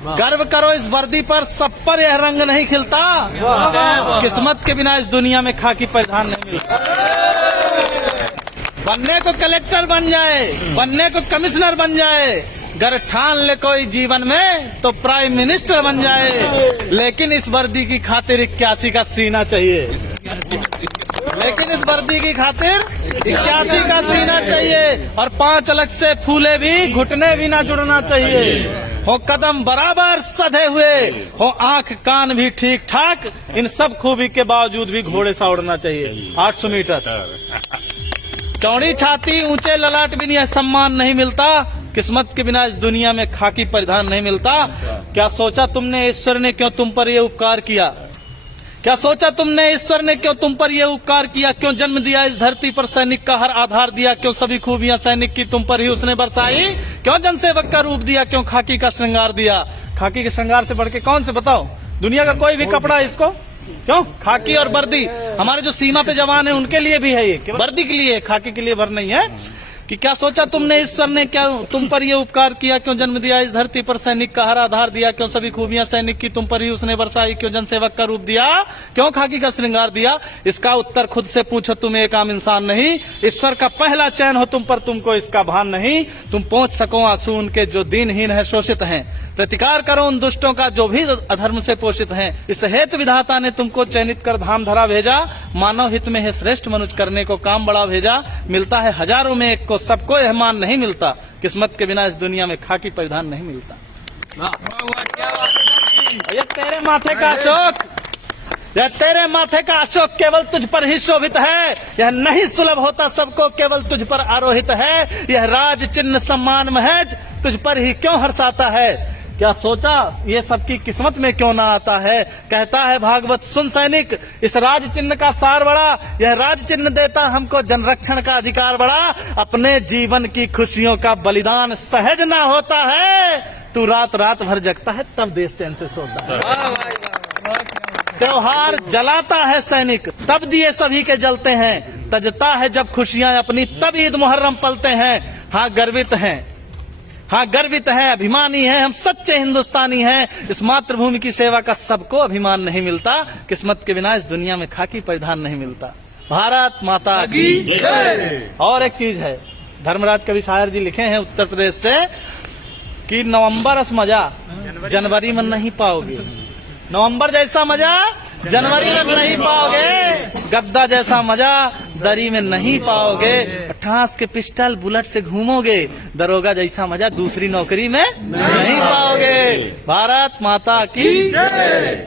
गर्व करो इस वर्दी पर, सब पर यह रंग नहीं खिलता। किस्मत के बिना इस दुनिया में खाकी परिधान नहीं मिलता। बनने को कलेक्टर बन जाए, बनने को कमिश्नर बन जाए, गर ठान ले कोई जीवन में तो प्राइम मिनिस्टर बन जाए। लेकिन इस वर्दी की खातिर 81 का सीना चाहिए। लेकिन इस वर्दी की खातिर 81 का सीना चाहिए। और 5 अलग से फूले भी, घुटने भी ना जुड़ना चाहिए। हो कदम बराबर सधे हुए, हो आंख कान भी ठीक ठाक, इन सब खूबी के बावजूद भी घोड़े सा उड़ना चाहिए। 800 मीटर चौड़ी छाती, ऊंचे ललाट भी नहीं सम्मान नहीं मिलता। किस्मत के बिना इस दुनिया में खाकी परिधान नहीं मिलता। क्या सोचा तुमने ईश्वर ने क्यों तुम पर ये उपकार किया? क्या सोचा तुमने ईश्वर ने क्यों तुम पर ये उपकार किया? क्यों जन्म दिया इस धरती पर, सैनिक का हर आधार दिया? क्यों सभी खूबियां सैनिक की तुम पर ही उसने बरसाई? क्यों जनसेवक का रूप दिया? क्यों खाकी का श्रृंगार दिया? खाकी के श्रृंगार से बढ़ के कौन से बताओ? दुनिया का कोई भी कपड़ा है इसको? क्यों? खाकी और वर्दी हमारे जो सीमा पे जवान है उनके लिए भी है, ये वर्दी के लिए, खाकी के लिए भर नहीं है। कि क्या सोचा तुमने ईश्वर ने क्या तुम पर ये उपकार किया? क्यों जन्म दिया इस धरती पर, सैनिक का हर आधार दिया? क्यों सभी खूबियां सैनिक की तुम पर ही उसने बरसाई? क्यों जनसेवक का रूप दिया? क्यों खाकी का श्रृंगार दिया? इसका उत्तर खुद से पूछो, तुम एक आम इंसान नहीं। ईश्वर का पहला चयन हो तुम पर, तुमको इसका भान नहीं। तुम पहुंच सको आंसू उनके जो दीनहीन है, शोषित हैं। प्रतिकार करो उन दुष्टों का जो भी अधर्म से पोषित हैं। इस हेतु विधाता ने तुमको चयनित कर धाम धरा भेजा। मानव हित में है श्रेष्ठ मनुष्य करने को काम बड़ा भेजा। मिलता है हजारों में एक को, सबको यह मान नहीं मिलता। किस्मत के बिना इस दुनिया में खाकी परिधान नहीं मिलता। ये तेरे माथे का अशोक, यह तेरे माथे का अशोक केवल तुझ पर ही शोभित है। यह नहीं सुलभ होता सबको, केवल तुझ पर आरोहित है। यह राज चिन्ह सम्मान महज तुझ पर ही क्यों हर्षाता है? क्या सोचा ये सबकी किस्मत में क्यों ना आता है? कहता है भागवत सुन सैनिक, इस राज चिन्ह का सार बड़ा। यह राज चिन्ह देता हमको जनरक्षण का अधिकार बड़ा। अपने जीवन की खुशियों का बलिदान सहज ना होता है। तू रात रात भर जगता है तब देश चैन से सोता है। त्योहार जलाता है सैनिक तब दिए सभी के जलते हैं। तजता है जब खुशियां अपनी तब ईद मुहर्रम पलते हैं। हाँ गर्वित हैं, हाँ गर्वित है, अभिमानी है, हम सच्चे हिंदुस्तानी हैं। इस मातृभूमि की सेवा का सबको अभिमान नहीं मिलता। किस्मत के बिना इस दुनिया में खाकी परिधान नहीं मिलता। भारत माता की जय। और एक चीज है, धर्मराज कवि शायर जी लिखे हैं उत्तर प्रदेश से कि नवंबर अस मजा जनवरी में नहीं पाओगे। नवंबर जैसा मजा जनवरी में नहीं पाओगे। गद्दा जैसा मजा दरी में नहीं पाओगे। ठास के पिस्टल बुलेट से घूमोगे। दरोगा जैसा मजा दूसरी नौकरी में नहीं पाओगे। भारत माता की जय।